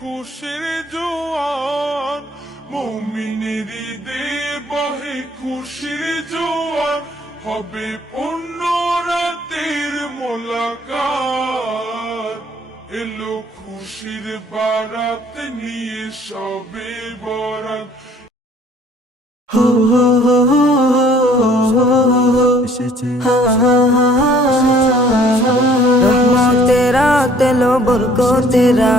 খুশির জোয়ার মমিনের বহে খুশির জোয়ার হবে পূর্ণ রাতের মোলাকাত। এলো খুশির বারাত নিয়ে সবে বরাত। তেরা তেলো বরকো তেরা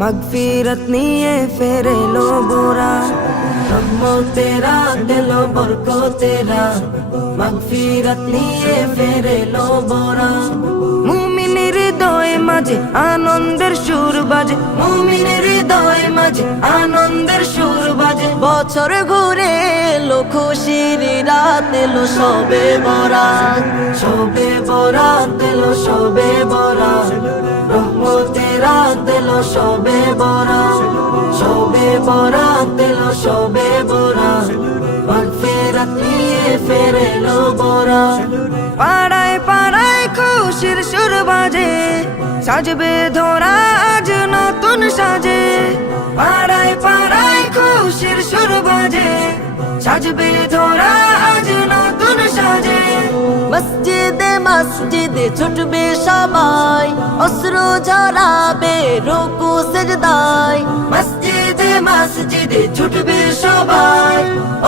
মগফিরত নিয়ে ফেরে লো বোরা রহমো তেরা, দিলো বরকো তেরা। মগফিরত নিয়ে ফেরে লো বোরা মুমিনের হৃদয় মাঝে আনন্দের সুর বাজে। মুমিনের হৃদয় মাঝে আনন্দের সুর বাজে। বছর ঘুরে এলো, খুশির রাত এলো, সবে বরাত। সবে বরাত এলো, সবে বরাত। রাত সবে বরাত। সবে বরাত এলো সবে বরাত। মাগফিরাত নিয়ে ফেরে বরাত। পাড়ায় পাড়ায় খুশির সুর বাজে। সাজবে ধরা আজ নতুন সাজে। পাড়ায় পাড়ায় খুশির সুর বাজে। সাজবে ধরা আজ নতুন সাজে। মসজিদে মসজিদে ছুটবে সবাই। ঝরাবে রুকু সেজদায়। মসজিদে মসজিদে ছুটবে সবাই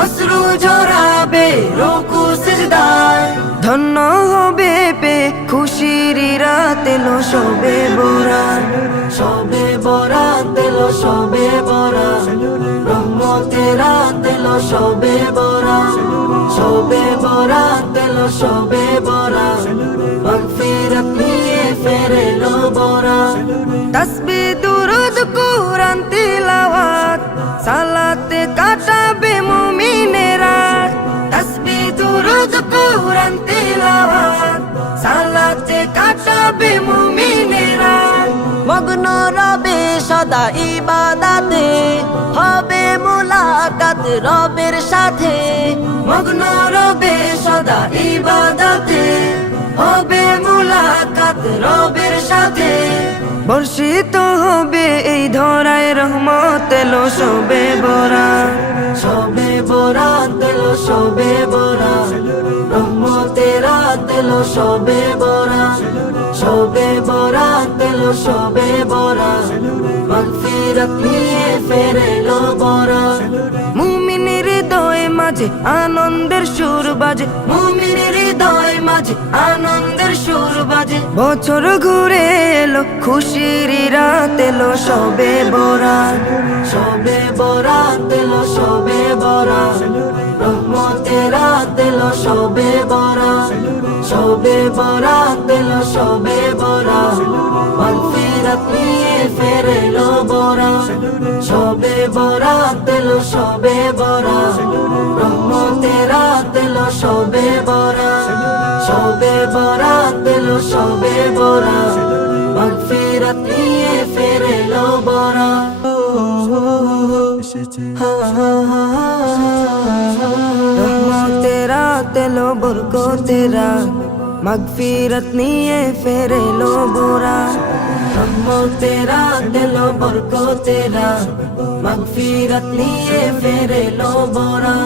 অস্ত্র ঝরাবে রুকু সেজদায়। ধন্য হবে পে খুশির রাত এলো সবে বরাত। সবে বরাত এলো সবে বরাত। রহমতের রাত এলো সবে বরাত। সবে বরাত এলো সবে বরাত। মাগফিরাত নিয়ে তাসবিহ দুরুদ কুরআন তিলাওয়াত, সালাতে কাটাবে মুমিনেরা। তাসবিহ দুরুদ কুরআন তিলাওয়াত, সালাতে কাটাবে মুমিনেরা। মগ্ন রবে সদা ইবাদাতে, হবে মুলাকাত রবের সাথে। মগ্ন রবে সদা ইবাদাতে, হবে বর্ষিত হবে এই ধরায় রহমত এলো সবে বরা। সবে বরা, তেলো সবে বরা। রহমতের তেলো সবে বরা। সবে বরা, তেলো সবে বরা। মাগফিরাত নিয়ে ফেরে লো বরা মাঝে আনন্দের সুর বাজে মুমিনের হৃদয় মাঝে, আনন্দের সুর বাজে। বছর ঘুরে এলো, খুশির রাত এলো, সবে বরাত সবে বরাত এলো, সবে রহমতের রাত এলো, সবে বরাত সবে বরাত এলো, সবে বরাত। মাগফিরাত নিয়ে ফেরে লো বরাত, সবে সবে সবে বরাত এলো, সবে বরাত। মাগফিরাত নিয়ে ফেরে লো বরাত। রহমতের রাত এলো বরকতের রাত। মগফিরত নিয়ে ফেরে লো বোরা রহমতের রাত এলো বরকতের রাত। মগফিরত নিয়ে ফেরে লো বোরা